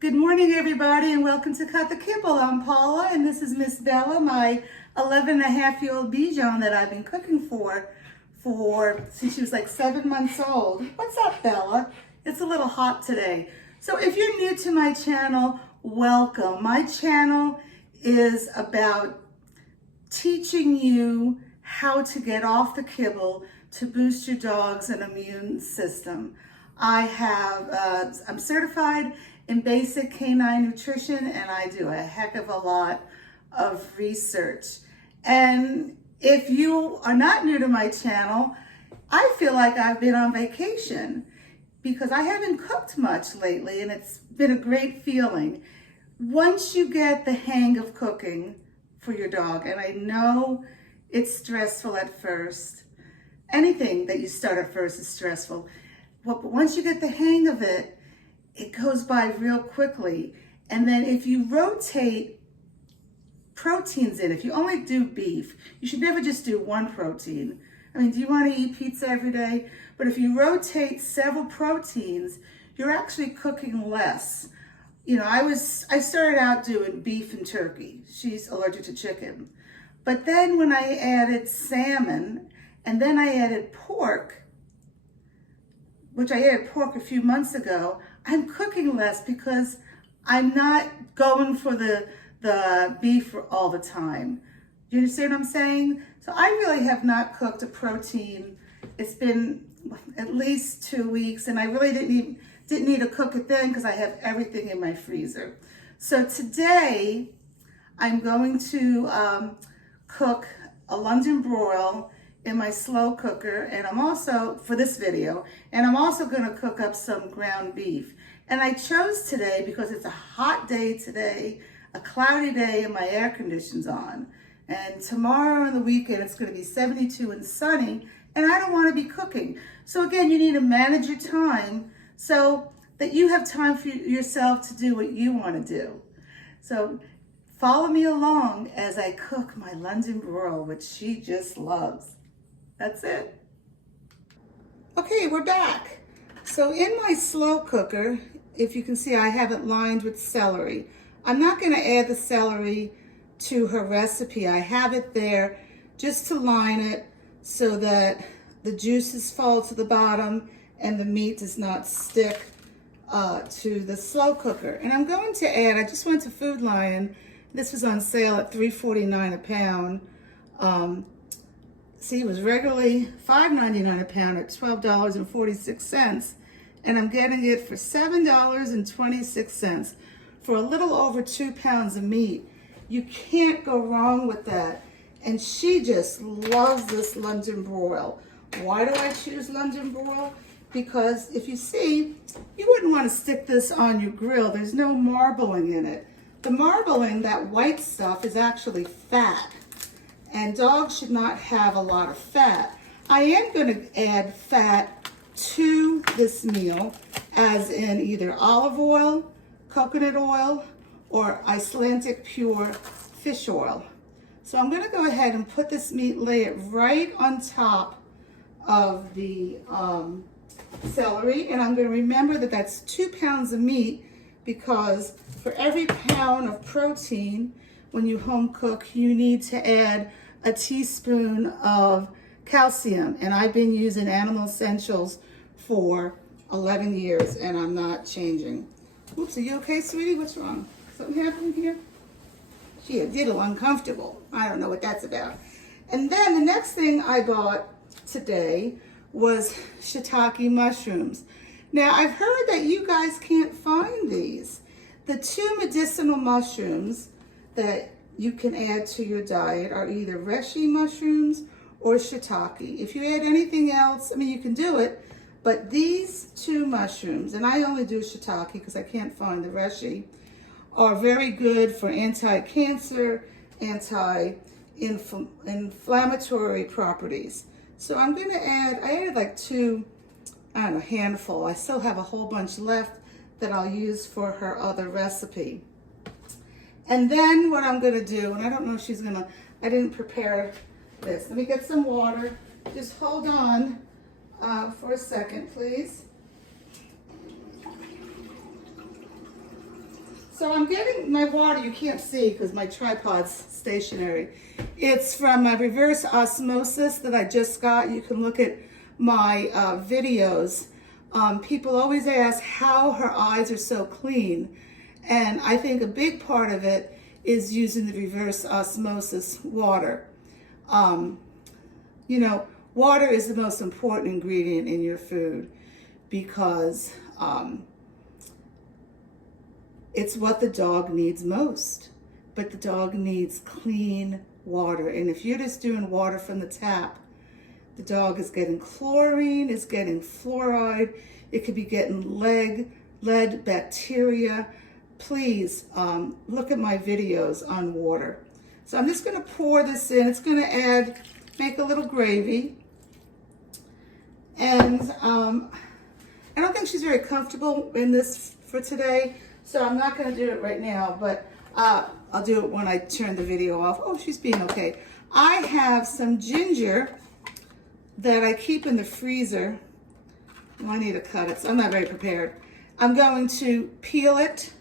Good morning, everybody, and welcome to Cut the Kibble. I'm Paula, and this is Miss Bella, my 11-and-a-half-year-old Bichon that I've been cooking for since she was like 7 months old. What's up, Bella? It's a little hot today. So if you're new to my channel, welcome. My channel is about teaching you how to get off the kibble to boost your dog's immune system. I'm certified in basic canine nutrition, and I do a heck of a lot of research. And if you are not new to my channel, I feel like I've been on vacation because I haven't cooked much lately, and it's been a great feeling. Once you get the hang of cooking for your dog, and I know it's stressful at first, anything that you start at first is stressful, but once you get the hang of it, it goes by real quickly. And then if you rotate proteins in, if you only do beef, you should never just do one protein. I mean, do you want to eat pizza every day? But if you rotate several proteins, you're actually cooking less. You know, I started out doing beef and turkey. She's allergic to chicken. But then when I added salmon, and then I added pork, which I added pork a few months ago, I'm cooking less because I'm not going for the beef all the time. Do you understand what I'm saying? So I really have not cooked a protein. It's been at least 2 weeks, and I really didn't need to cook it then because I have everything in my freezer. So today I'm going to cook a London broil in my slow cooker, and I'm also, for this video, and I'm also gonna cook up some ground beef. And I chose today because it's a hot day today, a cloudy day, and my air conditioning's on. And tomorrow and the weekend, it's gonna be 72 and sunny, and I don't wanna be cooking. So again, you need to manage your time so that you have time for yourself to do what you wanna do. So follow me along as I cook my London broil, which she just loves. That's it. Okay, we're back. So in my slow cooker, if you can see, I have it lined with celery. I'm not gonna add the celery to her recipe. I have it there just to line it so that the juices fall to the bottom and the meat does not stick to the slow cooker. And I'm going to add, I just went to Food Lion. This was on sale at $3.49 a pound. See, it was regularly $5.99 a pound at $12.46, and I'm getting it for $7.26 for a little over 2 pounds of meat. You can't go wrong with that. And she just loves this London broil. Why do I choose London broil? Because if you see, you wouldn't want to stick this on your grill. There's no marbling in it. The marbling, that white stuff, is actually fat. And dogs should not have a lot of fat. I am going to add fat to this meal, as in either olive oil, coconut oil, or Icelandic pure fish oil. So I'm going to go ahead and put this meat, lay it right on top of the celery, and I'm going to remember that that's 2 pounds of meat, because for every pound of protein, when you home cook, you need to add a teaspoon of calcium. And I've been using Animal Essentials for 11 years, and I'm not changing. Oops, are you okay, sweetie? What's wrong? Something happened here? She a little uncomfortable. I don't know what that's about. And then the next thing I bought today was shiitake mushrooms. Now, I've heard that you guys can't find these. The 2 medicinal mushrooms that you can add to your diet are either reishi mushrooms or shiitake. If you add anything else, I mean, you can do it, but these 2 mushrooms, and I only do shiitake because I can't find the reishi, are very good for anti-cancer, anti-inflammatory properties. So I'm going to add, I added like 2, I don't know, handful. I still have a whole bunch left that I'll use for her other recipe. And then what I'm gonna do, and I don't know if she's gonna, I didn't prepare this. Let me get some water. Just hold on for a second, please. So I'm getting my water, you can't see because my tripod's stationary. It's from my reverse osmosis that I just got. You can look at my videos. People always ask how her eyes are so clean. And I think a big part of it is using the reverse osmosis water. You know, water is the most important ingredient in your food because it's what the dog needs most. But the dog needs clean water. And if you're just doing water from the tap, the dog is getting chlorine, is getting fluoride, it could be getting lead bacteria. Please look at my videos on water. So I'm just gonna pour this in. It's gonna make a little gravy. And I don't think she's very comfortable in this for today, so I'm not gonna do it right now, but I'll do it when I turn the video off. Oh, she's being okay. I have some ginger that I keep in the freezer. Oh, I need to cut it, so I'm not very prepared. I'm going to peel it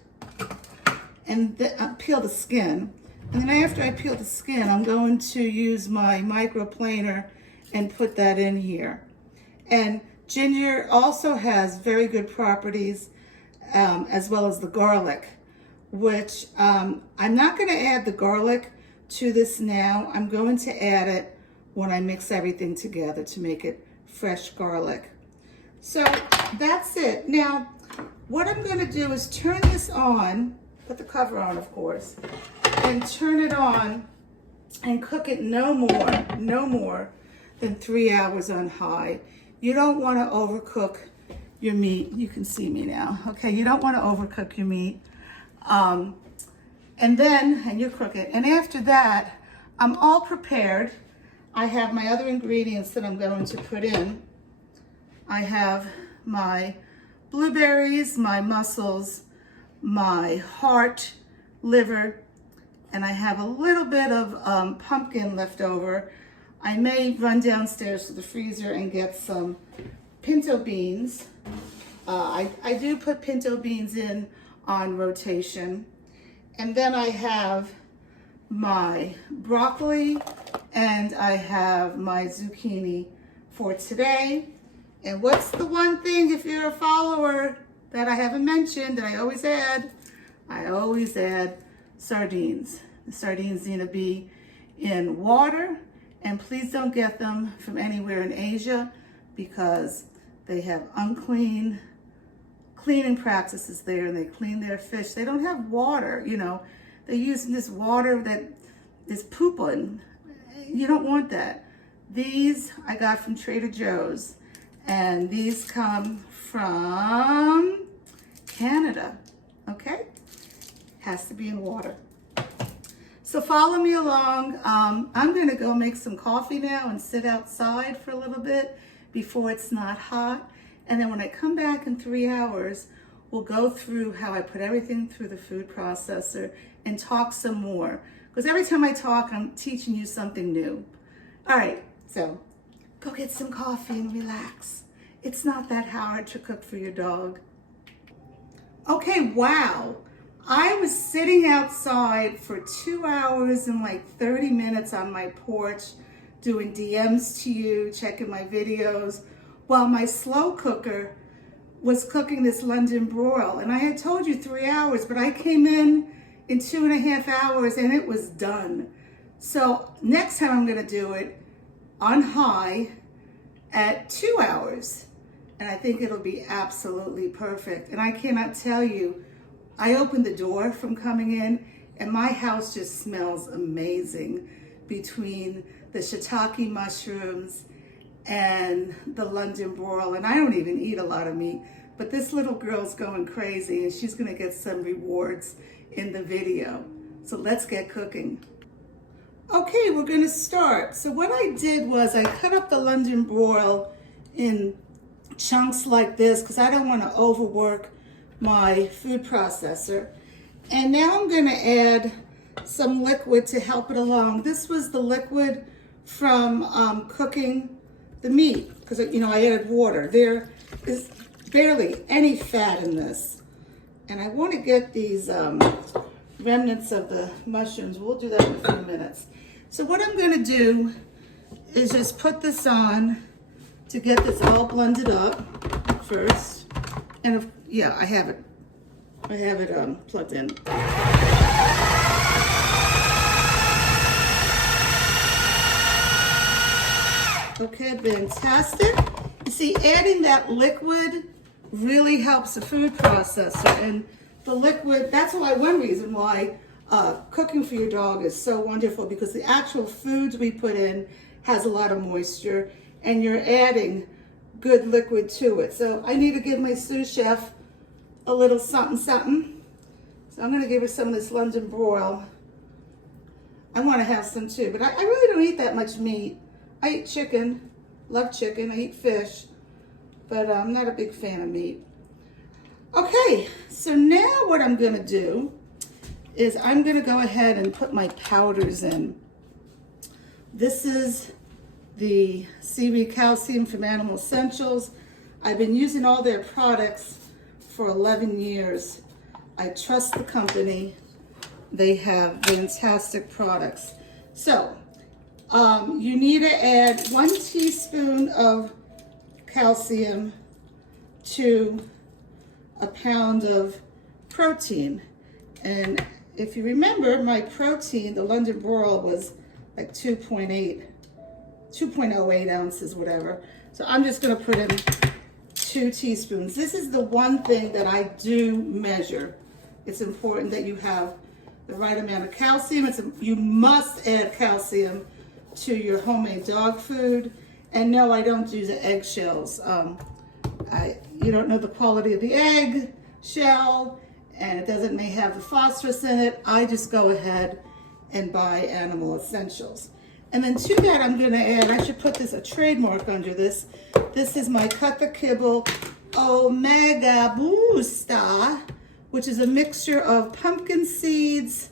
and peel the skin. And then after I peel the skin, I'm going to use my microplaner and put that in here. And ginger also has very good properties, as well as the garlic, which I'm not going to add the garlic to this now. I'm going to add it when I mix everything together to make it fresh garlic. So that's it. Now, what I'm going to do is turn this on, put the cover on, of course, and turn it on and cook it no more than 3 hours on high. You don't want to overcook your meat. You can see me now. Okay, you don't want to overcook your meat. And you cook it. And after that, I'm all prepared. I have my other ingredients that I'm going to put in. I have my blueberries, my mussels, my heart, liver, and I have a little bit of pumpkin left over. I may run downstairs to the freezer and get some pinto beans. I do put pinto beans in on rotation. And then I have my broccoli and I have my zucchini for today. And what's the one thing, if you're a follower, that I haven't mentioned that I always add? I always add sardines. The sardines need to be in water, and please don't get them from anywhere in Asia because they have unclean cleaning practices there, and they clean their fish. They don't have water, you know. They're using this water that is pooping. You don't want that. These I got from Trader Joe's, and these come from Canada, okay? Has to be in water. So follow me along. I'm gonna go make some coffee now and sit outside for a little bit before it's not hot. And then when I come back in 3 hours, we'll go through how I put everything through the food processor and talk some more. Because every time I talk, I'm teaching you something new. All right, so go get some coffee and relax. It's not that hard to cook for your dog. Okay, wow. I was sitting outside for 2 hours and like 30 minutes on my porch doing DMs to you, checking my videos, while my slow cooker was cooking this London broil. And I had told you 3 hours, but I came in 2.5 hours and it was done. So next time I'm gonna do it on high at 2 hours. And I think it'll be absolutely perfect. And I cannot tell you, I opened the door from coming in and my house just smells amazing between the shiitake mushrooms and the London broil. And I don't even eat a lot of meat, but this little girl's going crazy and she's gonna get some rewards in the video. So let's get cooking. Okay, we're gonna start. So what I did was I cut up the London broil in chunks like this because I don't wanna overwork my food processor. And now I'm gonna add some liquid to help it along. This was the liquid from cooking the meat, because you know I added water. There is barely any fat in this. And I want to get these remnants of the mushrooms. We'll do that in a few minutes. So what I'm going to do is just put this on to get this all blended up first. And if, yeah, I have it plugged in. Okay, fantastic. You see, adding that liquid really helps the food processor. And the liquid, that's why, one reason why cooking for your dog is so wonderful, because the actual foods we put in has a lot of moisture and you're adding good liquid to it. So I need to give my sous chef a little something something. So I'm gonna give her some of this London broil. I wanna have some too, but I really don't eat that much meat. I eat chicken, love chicken, I eat fish, but I'm not a big fan of meat. Okay, so now what I'm gonna do is I'm gonna go ahead and put my powders in. This is the Seaweed Calcium from Animal Essentials. I've been using all their products for 11 years. I trust the company. They have fantastic products. So, you need to add 1 teaspoon of calcium to a pound of protein. And if you remember, my protein, the London Broil, was like 2.08 ounces, whatever. So I'm just gonna put in 2 teaspoons. This is the one thing that I do measure. It's important that you have the right amount of calcium. You must add calcium to your homemade dog food. And no, I don't do the eggshells. You don't know the quality of the egg shell, and it may have the phosphorus in it. I just go ahead and buy Animal Essentials. And then to that, I'm gonna add, I should put a trademark under this. This is my Cut the Kibble Omega Booster, which is a mixture of pumpkin seeds,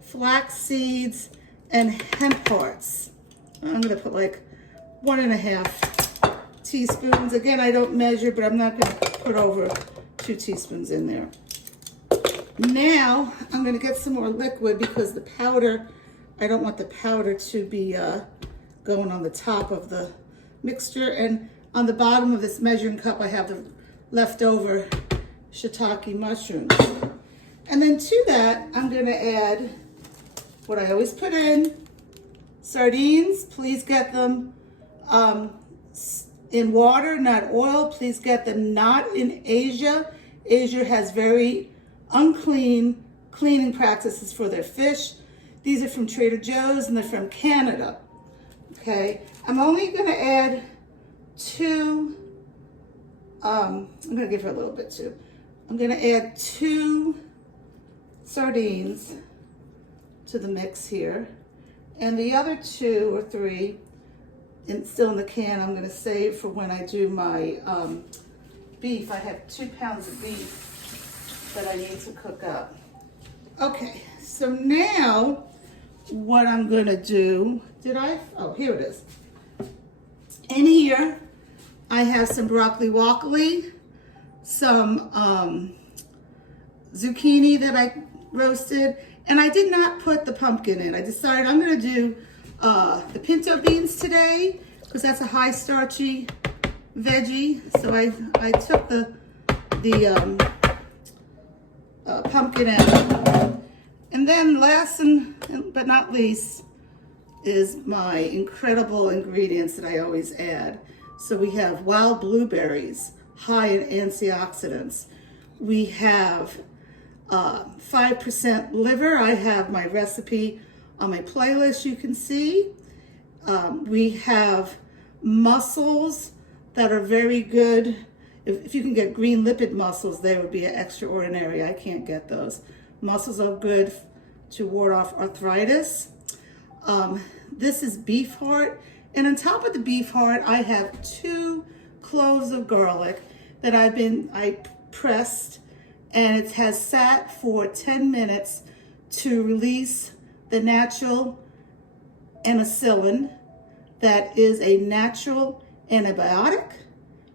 flax seeds, and hemp hearts. I'm gonna put like 1.5 teaspoons. Again, I don't measure, but I'm not gonna put over 2 teaspoons in there. Now, I'm gonna get some more liquid because the powder, I don't want the powder to be going on the top of the mixture. And on the bottom of this measuring cup, I have the leftover shiitake mushrooms. And then to that, I'm gonna add what I always put in, sardines. Please get them in water, not oil. Please get them not in Asia. Asia has very unclean cleaning practices for their fish. These are from Trader Joe's and they're from Canada. Okay, I'm only gonna add 2, I'm gonna give her a little bit too. I'm gonna add 2 sardines to the mix here. And the other 2 or 3, still in the can, I'm gonna save for when I do my beef. I have 2 pounds of beef that I need to cook up. Okay, so now what I'm gonna do, oh, here it is. In here, I have some broccoli woccoli, some zucchini that I roasted, and I did not put the pumpkin in. I decided I'm gonna do the pinto beans today, because that's a high starchy veggie. So I took the pumpkin out. And then last but not least is my incredible ingredients that I always add. So we have wild blueberries, high in antioxidants. We have 5% liver. I have my recipe on my playlist, you can see. We have mussels that are very good. If you can get green lipid mussels, they would be extraordinary. I can't get those. Mussels are good to ward off arthritis. This is beef heart. And on top of the beef heart, I have 2 cloves of garlic that I pressed, and it has sat for 10 minutes to release the natural amoxicillin that is a natural antibiotic,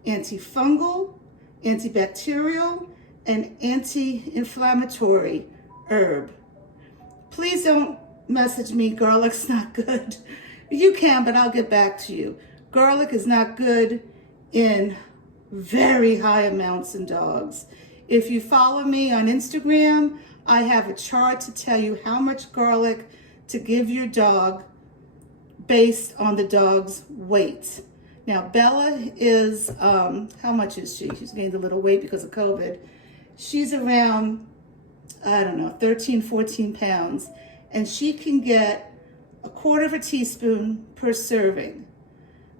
antifungal, antibacterial, an anti-inflammatory herb. Please don't message me, garlic's not good. You can, but I'll get back to you. Garlic is not good in very high amounts in dogs. If you follow me on Instagram, I have a chart to tell you how much garlic to give your dog based on the dog's weight. Now, Bella is, how much is she? She's gained a little weight because of COVID. She's around, I don't know, 13, 14 pounds. And she can get 1/4 teaspoon per serving.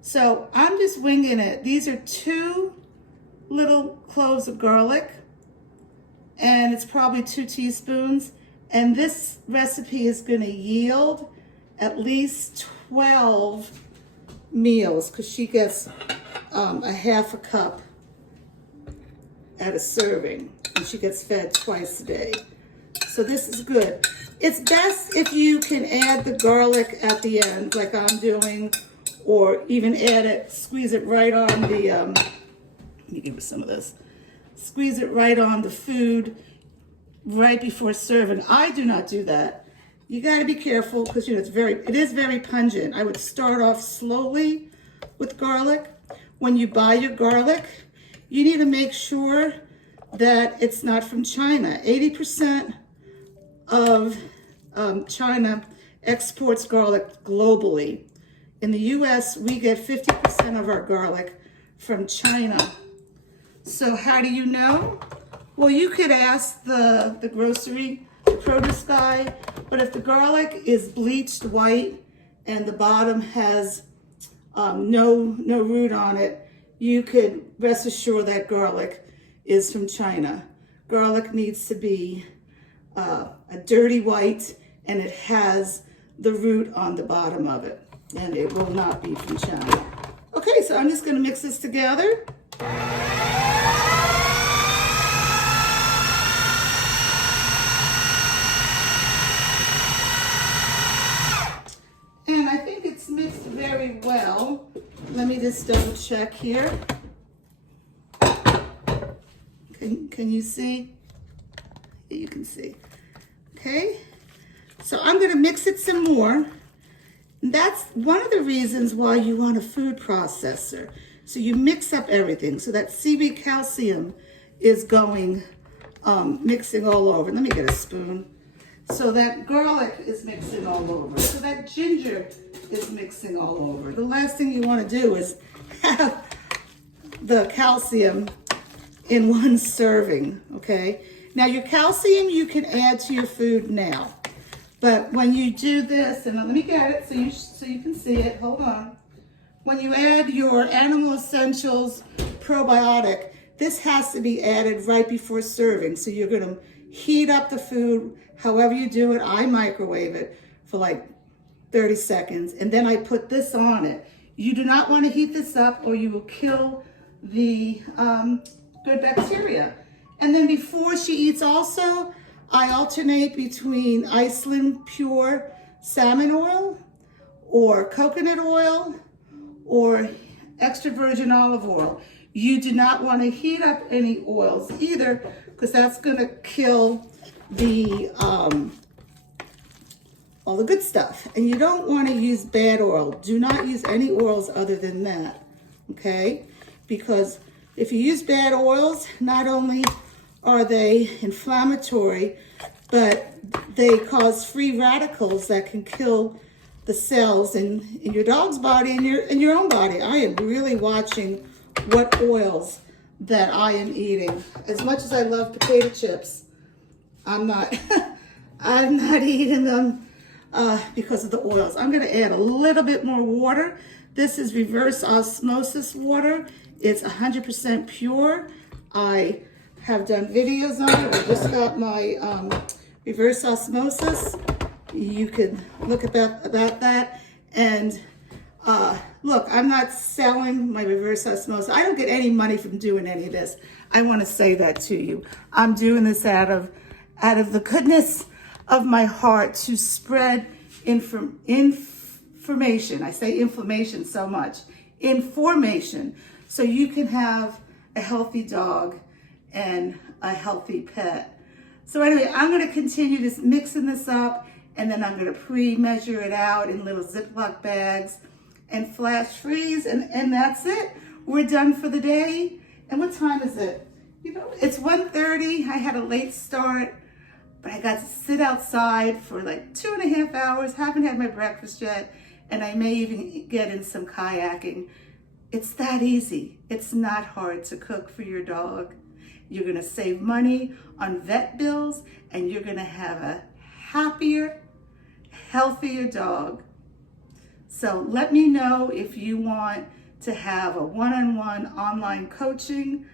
So I'm just winging it. These are 2 little cloves of garlic, and it's probably 2 teaspoons. And this recipe is gonna yield at least 12 meals, because she gets a 1/2 cup at a serving, and she gets fed twice a day. So this is good. It's best if you can add the garlic at the end, like I'm doing, or even add it, squeeze it right on the, let me give her some of this. Squeeze it right on the food right before serving. I do not do that. You got to be careful because it is very pungent. I would start off slowly with garlic. When you buy your garlic, you need to make sure that it's not from China. 80% of China exports garlic globally. In the US, we get 50% of our garlic from China. So how do you know? Well, you could ask the produce guy, but if the garlic is bleached white and the bottom has no root on it, you could rest assured that garlic is from China. Garlic needs to be a dirty white, and it has the root on the bottom of it, and it will not be from China. Okay, so I'm just gonna mix this together. And I think it's mixed very well. Let me just double check here. Can you see? You can see. Okay, so I'm gonna mix it some more. That's one of the reasons why you want a food processor. So you mix up everything so that seaweed calcium is going, mixing all over. Let me get a spoon. So that garlic is mixing all over. So that ginger is mixing all over. The last thing you want to do is have the calcium in one serving, okay? Now your calcium you can add to your food now. But when you do this, and let me get it so you can see it, hold on. When you add your Animal Essentials probiotic, this has to be added right before serving. So you're gonna heat up the food, however you do it. I microwave it for like 30 seconds, and then I put this on it. You do not wanna heat this up or you will kill the good bacteria. And then before she eats also, I alternate between Iceland pure salmon oil or coconut oil or extra virgin olive oil. You do not want to heat up any oils either, because that's going to kill the all the good stuff. And you don't want to use bad oil. Do not use any oils other than that, okay? Because if you use bad oils, not only are they inflammatory, but they cause free radicals that can kill the cells in your dog's body and your own body. I am really watching what oils that I am eating. As much as I love potato chips, I'm not I'm not eating them because of the oils. I'm gonna add a little bit more water. This is reverse osmosis water. It's 100% pure. I have done videos on it. I just got my reverse osmosis. You can look about that. And look, I'm not selling my reverse osmosis. I don't get any money from doing any of this. I want to say that to you. I'm doing this out of the goodness of my heart to spread information. I say inflammation so much. Information. So you can have a healthy dog and a healthy pet. So anyway, I'm going to continue just mixing this up, and then I'm going to pre-measure it out in little Ziploc bags and flash freeze, and that's it. We're done for the day. And what time is it? You know, it's 1:30. I had a late start, but I got to sit outside for like 2.5 hours, haven't had my breakfast yet, and I may even get in some kayaking. It's that easy. It's not hard to cook for your dog. You're gonna save money on vet bills, and you're gonna have a happier, healthier dog. So let me know if you want to have a one-on-one online coaching.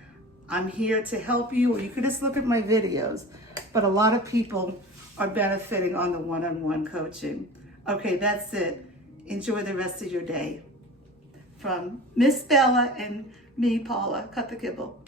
I'm here to help you, or you can just look at my videos. But a lot of people are benefiting on the one-on-one coaching. Okay, that's it. Enjoy the rest of your day. From Miss Bella and me, Paula, cut the kibble.